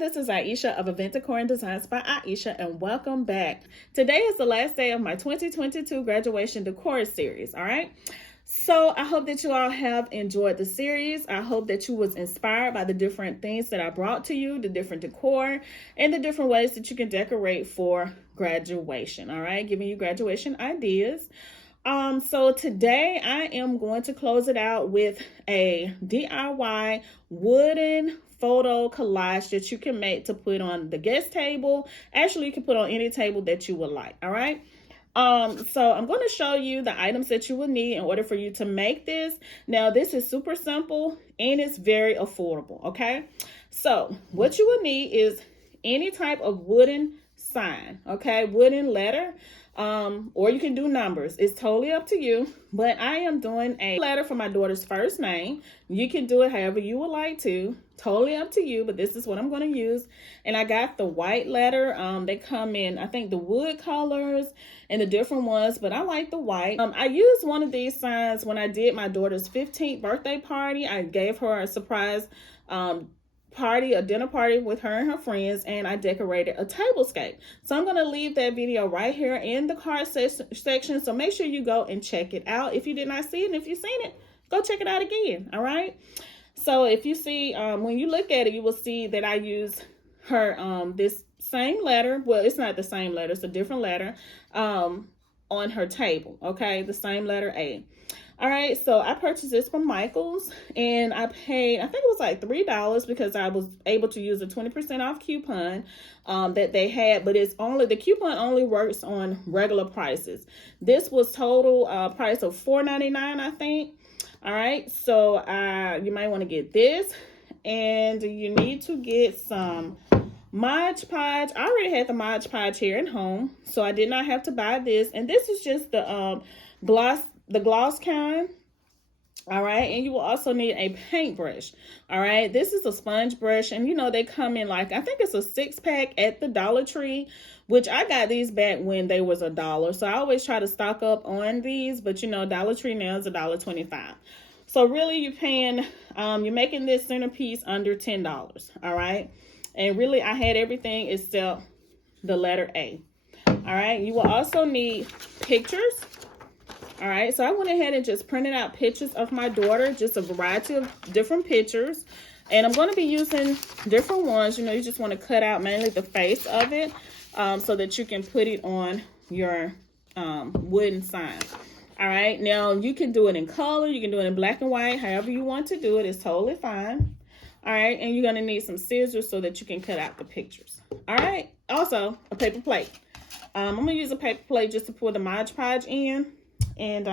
this is Ieasha of Event Decor and Designs by Ieasha, and welcome back. Today is the last day of my 2022 Graduation Decor Series, all right? So I hope that you all have enjoyed the series. I hope that you was inspired by the different things that I brought to you, the different decor, and the different ways that you can decorate for graduation, all right? Giving you graduation ideas. So today I am going to close it out with a DIY wooden photo collage that you can make to put on the guest table. Actually, you can put on any table that you would like, all right? So I'm going to show you the items that you will need in order for you to make this. Now, this is super simple and it's very affordable, okay? So what you will need is any type of wooden sign, okay? Wooden letter, or you can do numbers. It's totally up to you, but I am doing a letter for my daughter's first name. You can do it however you would like to. Totally up to you, but this is what I'm going to use. And I got the white letter. They come in, I think, the wood colors and the different ones, but I like the white. I used one of these signs when I did my daughter's 15th birthday party. I gave her a surprise party, a dinner party with her and her friends, and I decorated a tablescape. So I'm going to leave that video right here in the card section, so make sure you go and check it out if you did not see it, and if you've seen it, go check it out again. All right, so if you see, when you look at it, you will see that I use her this same letter. Well, it's not the same letter, it's a different letter on her table. Okay, the same letter A. All right, so I purchased this from Michael's, and I paid, I think it was like $3 because I was able to use a 20% off coupon that they had, but it's only, the coupon only works on regular prices. This was total price of $4.99, I think. All right, so you might want to get this, and you need to get some Mod Podge. I already had the Mod Podge here at home, so I did not have to buy this, and this is just the gloss kind. All right, and you will also need a paintbrush. All right, this is a sponge brush, and you know they come in like, I think it's a 6-pack at the Dollar Tree, which I got these back when they was $1. So I always try to stock up on these, but you know Dollar Tree now is $1.25. So really you're paying, you're making this centerpiece under $10. All right, and really I had everything except the letter A. All right, you will also need pictures. All right, so I went ahead and just printed out pictures of my daughter, just a variety of different pictures. And I'm going to be using different ones. You know, you just want to cut out mainly the face of it so that you can put it on your wooden sign. All right, now you can do it in color. You can do it in black and white. However you want to do it is totally fine. All right, and you're going to need some scissors so that you can cut out the pictures. All right, also a paper plate. I'm going to use a paper plate just to pour the Mod Podge in. And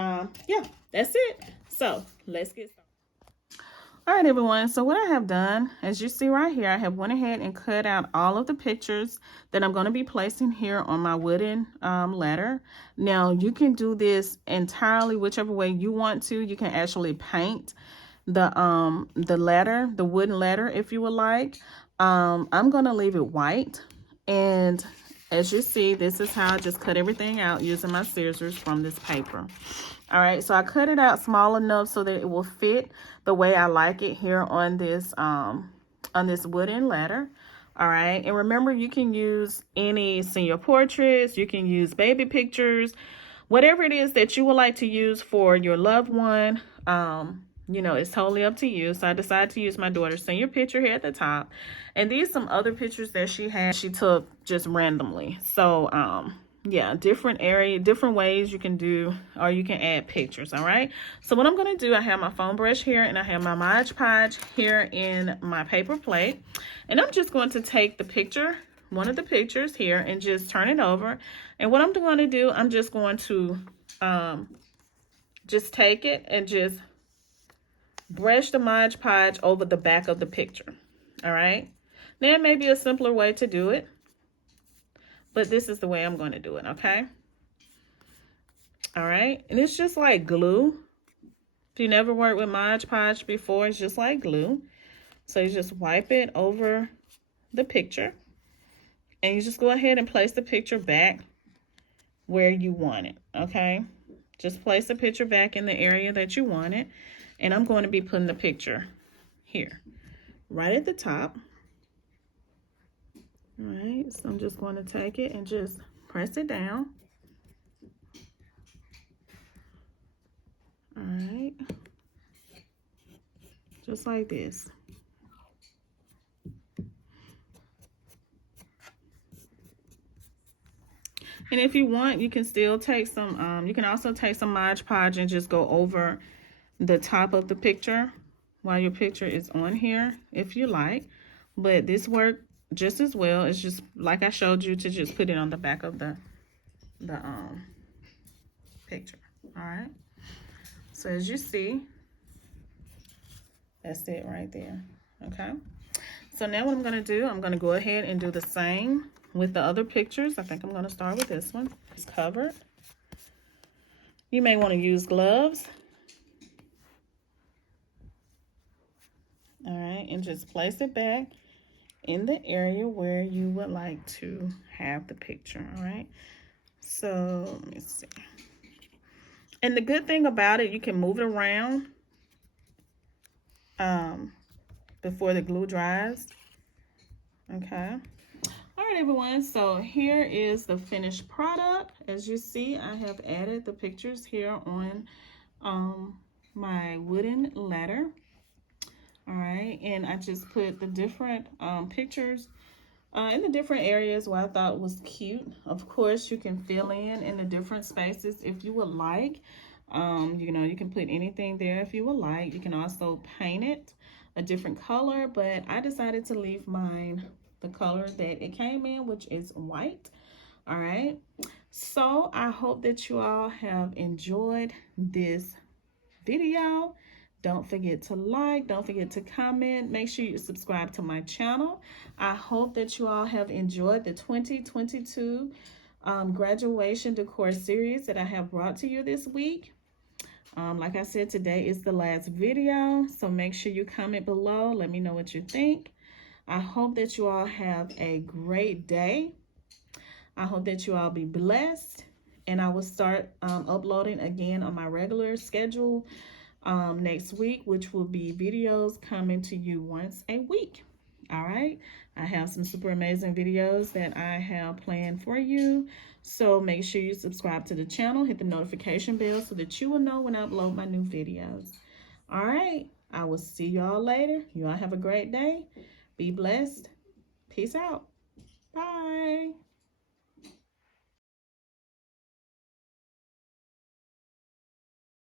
yeah, that's it. So let's get started. All right, everyone. So what I have done, as you see right here, I have went ahead and cut out all of the pictures that I'm going to be placing here on my wooden letter. Now you can do this entirely whichever way you want to. You can actually paint the letter, the wooden letter, if you would like. I'm going to leave it white, and as you see, this is how I just cut everything out using my scissors from this paper. All right, so I cut it out small enough so that it will fit the way I like it here on this wooden letter. All right, and remember, you can use any senior portraits, you can use baby pictures, whatever it is that you would like to use for your loved one. You know, it's totally up to you. So I decided to use my daughter's senior picture here at the top. And these some other pictures that she took just randomly. So, yeah, different ways you can do, or you can add pictures, all right? So what I'm going to do, I have my foam brush here, and I have my Mod Podge here in my paper plate. And I'm just going to take the picture, one of the pictures here, and just turn it over. And what I'm going to do, I'm just going to just take it and just brush the Mod Podge over the back of the picture. All right, there may be a simpler way to do it, but this is the way I'm going to do it. Okay, all right, and it's just like glue. If you never worked with Mod Podge before, it's just like glue. So you just wipe it over the picture, and you just go ahead and place the picture back where you want it. Okay, just place the picture back in the area that you want it. And I'm going to be putting the picture here, right at the top. All right, so I'm just going to take it and just press it down. All right, just like this. And if you want, you can still take some, you can also take some Mod Podge and just go over the top of the picture while your picture is on here, if you like. But this worked just as well. It's just like I showed you, to just put it on the back of the picture. All right. So as you see, that's it right there. Okay. So now what I'm going to do, I'm going to go ahead and do the same with the other pictures. I think I'm going to start with this one. It's covered. You may want to use gloves. All right, and just place it back in the area where you would like to have the picture. All right, so let me see. And the good thing about it, you can move it around before the glue dries. Okay. All right, everyone, so here is the finished product. As you see, I have added the pictures here on my wooden ladder. All right, and I just put the different pictures in the different areas where I thought was cute. Of course, you can fill in the different spaces if you would like. You know, you can put anything there if you would like. You can also paint it a different color, but I decided to leave mine the color that it came in, which is white. All right, so I hope that you all have enjoyed this video. Don't forget to like, don't forget to comment, make sure you subscribe to my channel. I hope that you all have enjoyed the 2022 graduation decor series that I have brought to you this week. Like I said, today is the last video, so make sure you comment below. Let me know what you think. I hope that you all have a great day. I hope that you all be blessed, and I will start uploading again on my regular schedule next week, which will be videos coming to you once a week. All right, I have some super amazing videos that I have planned for you, so make sure you subscribe to the channel, hit the notification bell so that you will know when I upload my new videos. All right, I will see y'all later. You all have a great day. Be blessed. Peace out. Bye.